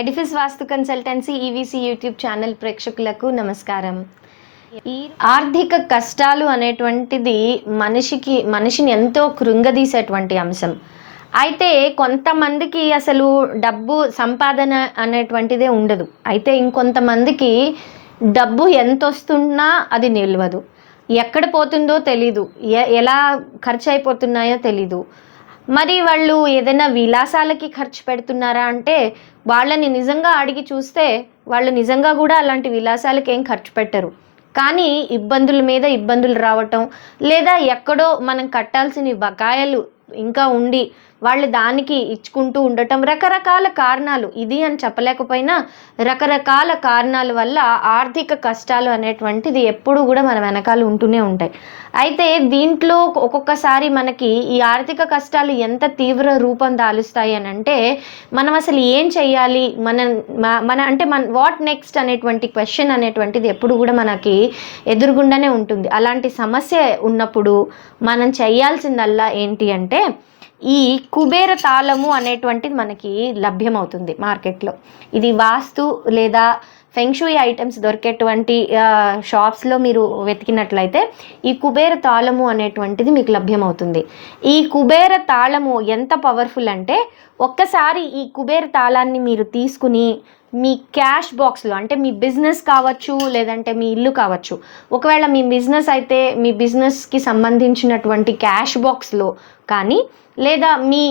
Edifice వాస్తు consultancy EVC YouTube channel ప్రేక్షకులకు నమస్కారం. ఈ ఆర్థిక కష్టాలు అనేటువంటిది మనిషిని ఎంతో కృంగదీసేటువంటి అంశం. అయితే కొంతమందికి అసలు డబ్బు సంపాదన అనేటువంటిదే ఉండదు. అయితే ఇంకొంతమందికి డబ్బు ఎంత వస్తున్నా అది నిలవదు, ఎక్కడ పోతుందో తెలీదు, ఎలా ఖర్చు అయిపోతున్నాయో తెలీదు. మరి వాళ్ళు ఏదైనా విలాసాలకి ఖర్చు పెడుతున్నారా అంటే వాళ్ళని నిజంగా అడిగి చూస్తే వాళ్ళు నిజంగా కూడా అలాంటి విలాసాలకి ఏం ఖర్చు పెట్టరు. కానీ ఇబ్బందుల మీద ఇబ్బందులు రావటం, లేదా ఎక్కడో మనం కట్టాల్సిన బకాయిలు ఇంకా ఉండి వాళ్ళు దానికి ఇచ్చుకుంటూ ఉండటం, రకరకాల కారణాలు, ఇది అని చెప్పలేకపోయినా రకరకాల కారణాల వల్ల ఆర్థిక కష్టాలు అనేటువంటిది ఎప్పుడు కూడా మన వెనకాల ఉంటూనే ఉంటాయి. అయితే దీంట్లో ఒక్కొక్కసారి మనకి ఈ ఆర్థిక కష్టాలు ఎంత తీవ్ర రూపం దాలుస్తాయి అని అంటే మనం అసలు ఏం చెయ్యాలి, మన వాట్ నెక్స్ట్ అనేటువంటి క్వశ్చన్ అనేటువంటిది ఎప్పుడు కూడా మనకి ఎదురుగుండానే ఉంటుంది. అలాంటి సమస్య ఉన్నప్పుడు మనం చేయాల్సిందల్లా ఏంటి అంటే ఈ కుబేర తాళము అనేటువంటిది మనకి లభ్యమవుతుంది మార్కెట్లో. ఇది వాస్తు లేదా ఫెంగ్షూయి ఐటమ్స్ దొరికేటువంటి షాప్స్లో మీరు వెతికినట్లయితే ఈ కుబేర తాళము అనేటువంటిది మీకు లభ్యమవుతుంది. ఈ కుబేర తాళము ఎంత పవర్ఫుల్ అంటే ఒక్కసారి ఈ కుబేర తాళాన్ని మీరు తీసుకుని మీ క్యాష్ బాక్స్లో, అంటే మీ బిజినెస్ కావచ్చు లేదంటే మీ ఇల్లు కావచ్చు, ఒకవేళ మీ బిజినెస్ అయితే మీ బిజినెస్కి సంబంధించినటువంటి క్యాష్ బాక్స్లో కానీ, లేదా మీ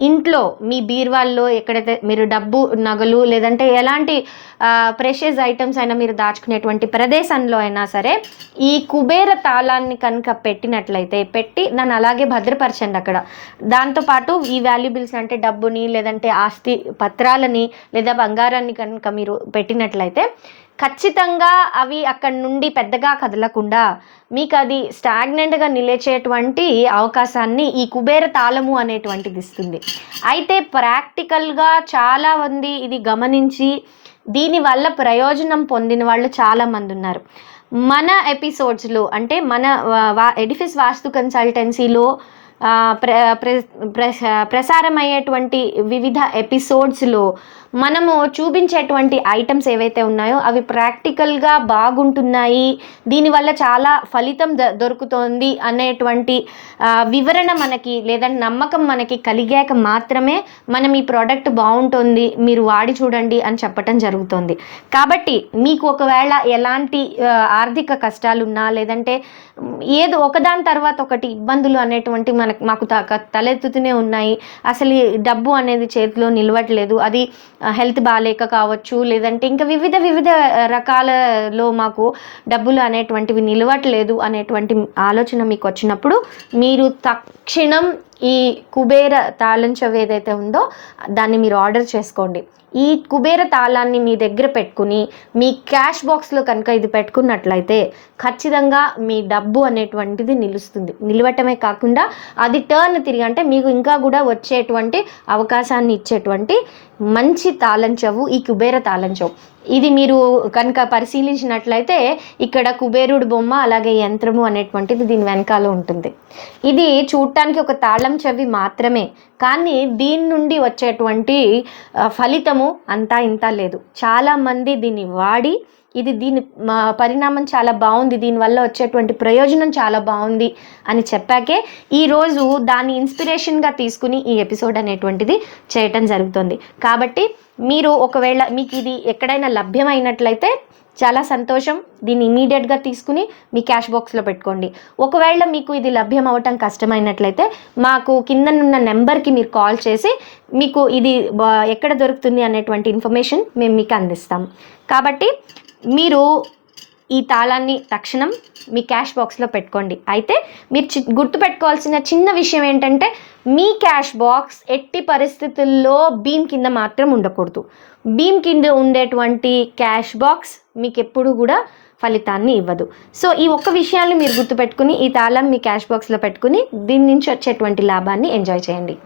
ఇంట్లో మీ బీర్వాల్లో ఎక్కడైతే మీరు డబ్బు, నగలు లేదంటే ఎలాంటి ప్రెషియస్ ఐటమ్స్ అయినా మీరు దాచుకునేటువంటి ప్రదేశంలో అయినా సరే ఈ కుబేర తాళాన్ని కనుక పెట్టినట్లయితే పెట్టి దాన్ని అలాగే భద్రపరచండి అక్కడ. దాంతోపాటు ఈ వాల్యుబుల్స్ అంటే డబ్బుని లేదంటే ఆస్తి పత్రాలని లేదా బంగారాన్ని కనుక మీరు పెట్టినట్లయితే ఖచ్చితంగా అవి అక్కడి నుండి పెద్దగా కదలకుండా మీకు అది స్టాగ్నెంట్గా నిలిచేటువంటి అవకాశాన్ని ఈ కుబేర తాళము అనేటువంటిది ఇస్తుంది. అయితే ప్రాక్టికల్గా చాలామంది ఇది గమనించి దీనివల్ల ప్రయోజనం పొందిన వాళ్ళు చాలామంది ఉన్నారు. మన ఎపిసోడ్స్లో అంటే మన ఎడిఫిస్ వాస్తు కన్సల్టెన్సీలో ప్రసారమయ్యేటువంటి వివిధ ఎపిసోడ్స్లో మనము చూపించేటువంటి ఐటమ్స్ ఏవైతే ఉన్నాయో అవి ప్రాక్టికల్గా బాగుంటున్నాయి, దీనివల్ల చాలా ఫలితం దొరుకుతోంది అనేటువంటి వివరణ మనకి లేదంటే నమ్మకం మనకి కలిగాక మాత్రమే మనం ఈ ప్రోడక్ట్ బాగుంటుంది, మీరు వాడి చూడండి అని చెప్పటం జరుగుతుంది. కాబట్టి మీకు ఒకవేళ ఎలాంటి ఆర్థిక కష్టాలున్నా లేదంటే ఏదో ఒకదాని తర్వాత ఒకటి ఇబ్బందులు అనేటువంటి మాకు తలెత్తుతూనే ఉన్నాయి, అసలు డబ్బు అనేది చేతిలో నిలవట్లేదు, అది హెల్త్ బాగాలేక కావచ్చు లేదంటే ఇంకా వివిధ రకాలలో మాకు డబ్బులు అనేటువంటివి నిలవట్లేదు అనేటువంటి ఆలోచన మీకు వచ్చినప్పుడు మీరు తక్షణం ఈ కుబేర తాళం చెవి ఏదైతే ఉందో దాన్ని మీరు ఆర్డర్ చేసుకోండి. ఈ కుబేర తాళాన్ని మీ దగ్గర పెట్టుకుని మీ క్యాష్ బాక్స్లో కనుక ఇది పెట్టుకున్నట్లయితే ఖచ్చితంగా మీ డబ్బు అనేటువంటిది నిలుస్తుంది. నిలవటమే కాకుండా అది టర్న్ తిరిగి అంటే మీకు ఇంకా కూడా వచ్చేటువంటి అవకాశాన్ని ఇచ్చేటువంటి మంచి తాళం చెవు ఈ కుబేర తాళం చెవు. ఇది మీరు కనుక పరిశీలించినట్లయితే ఇక్కడ కుబేరుడు బొమ్మ అలాగే యంత్రము అనేటువంటిది దీని వెనకాల ఉంటుంది. ఇది చూడటానికి ఒక తాళం చెవి మాత్రమే, కానీ దీని నుండి వచ్చేటువంటి ఫలితము అంతా ఇంత లేదు. చాలామంది దీన్ని వాడి దీని పరిణామం చాలా బాగుంది, దీనివల్ల వచ్చేటువంటి ప్రయోజనం చాలా బాగుంది అని చెప్పాకే ఈరోజు దాన్ని ఇన్స్పిరేషన్గా తీసుకుని ఈ ఎపిసోడ్ అనేటువంటిది చేయటం జరుగుతుంది. కాబట్టి మీరు ఒకవేళ మీకు ఇది ఎక్కడైనా లభ్యమైనట్లయితే చాలా సంతోషం, దీన్ని ఇమీడియట్గా తీసుకుని మీ క్యాష్ బాక్స్లో పెట్టుకోండి. ఒకవేళ మీకు ఇది లభ్యం అవ్వటం కష్టమైనట్లయితే మాకు కిందనున్న నెంబర్కి మీరు కాల్ చేసి మీకు ఇది ఎక్కడ దొరుకుతుంది అనేటువంటి ఇన్ఫర్మేషన్ మేము మీకు అందిస్తాం. కాబట్టి మీరు ఈ తాళాన్ని తక్షణం మీ క్యాష్ బాక్స్లో పెట్టుకోండి. అయితే మీరు గుర్తుపెట్టుకోవాల్సిన చిన్న విషయం ఏంటంటే మీ క్యాష్ బాక్స్ ఎట్టి పరిస్థితుల్లో బీమ్ కింద మాత్రం ఉండకూడదు. బీమ్ కింద ఉండేటువంటి క్యాష్ బాక్స్ మీకు ఎప్పుడు కూడా ఫలితాన్ని ఇవ్వదు. సో ఈ ఒక్క విషయాన్ని మీరు గుర్తుపెట్టుకుని ఈ తాళం మీ క్యాష్ బాక్స్లో పెట్టుకుని దీని నుంచి వచ్చేటువంటి లాభాన్ని ఎంజాయ్ చేయండి.